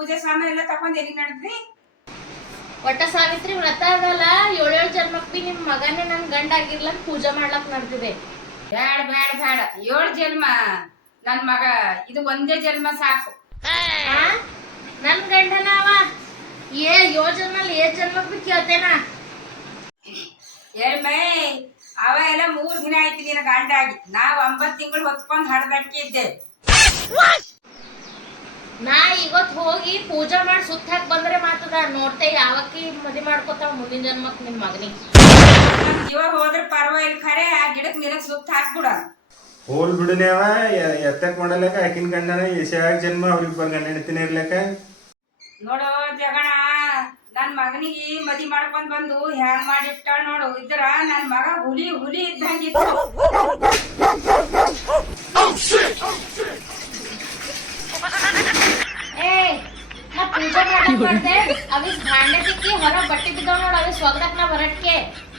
ಪೂಜೆ ಎಲ್ಲ ಸಾಮಾನಿ ಒಟ್ಟ ಸಾವಿತ್ರಿ ವ್ರತ ಅದಲ್ಲ ಏಳು ಜನ್ಮಕ್ ಬಿ ನಿಮ್ ಮಗನೇ ನನ್ ಆಗಿರ್ಲ ಪೂಜೆ ಮಾಡ್ಲಕ್ ಏಳು ಜನ್ಮ ನನ್ ಮಗ ಇದು ಒಂದೇ ಜನ್ಮ ಸಾಕು ನನ್ ಗಂಡನ ಅವ್ ಜನ್ಮಲ್ ಏಳ್ ಜನ್ಮಕ್ ಬಿ ಎಲ್ಲ ಮೂರ್ ದಿನ ಆಯ್ತಿದ್ದೀನ ಗಂಡಾಗಿ ನಾವ್ ಒಂಬತ್ ತಿಂಗಳು ಹೊತ್ಕೊಂಡ್ ಹಡದಿ ನಾ ಇವತ್ ಹೋಗಿ ಪೂಜೆ ಮಾಡಿ ಸುತ್ತ ಹಾಕಿ ಬಂದ್ರೆ ಮಾತದ ನೋಡ್ತೆ ಯಾವಕ್ಕೆ ಮದಿ ಮಾಡ್ಕೋತಾವ ಮುಂದಿನ ಜನ್ಮಕ್ ನಿಮ್ ಮಗನಿ ಜೀವ ಹೋದ್ರೆ ಪರವಾಗಿಲ್ಲ ಖರೆ ಆ ಗಿಡಕ್ ನಿನಗ್ ಸುತ್ತ ಹಾಕ್ಬಿಡ ಹೋಲ್ ಬಿಡನೇವ ಎತ್ತಕ್ ಮಾಡಲಕ ಆಕಿನ ಗಂಡನ ಜನ್ಮ ಅವ್ರಿಗೆ ಬರ್ ಗಂಡ ಹೆಣ್ತಿನ ನೋಡು ಜಗಣ ನನ್ ಮಗನಿಗೆ ಮದಿ ಮಾಡ್ಕೊಂಡ್ ಬಂದು ಹ್ಯಾಂಗ್ ಮಾಡಿಟ್ಟ ನೋಡು ಇದ್ರ ನನ್ ಮಗ ಹುಲಿ ಹುಲಿ ಇದ್ದಂಗಿತ್ತು ಅವಿಸ್ ಭಾಂಡೆ ಸಿಕ್ಕಿ ಹೊರ ಬಟ್ಟೆ ಬಿದ್ದವ್ ನೋಡ್ ಅವಿಸ್ ಒಗ್ಗಟ್ನ ಹೊರಟ್ಕೆ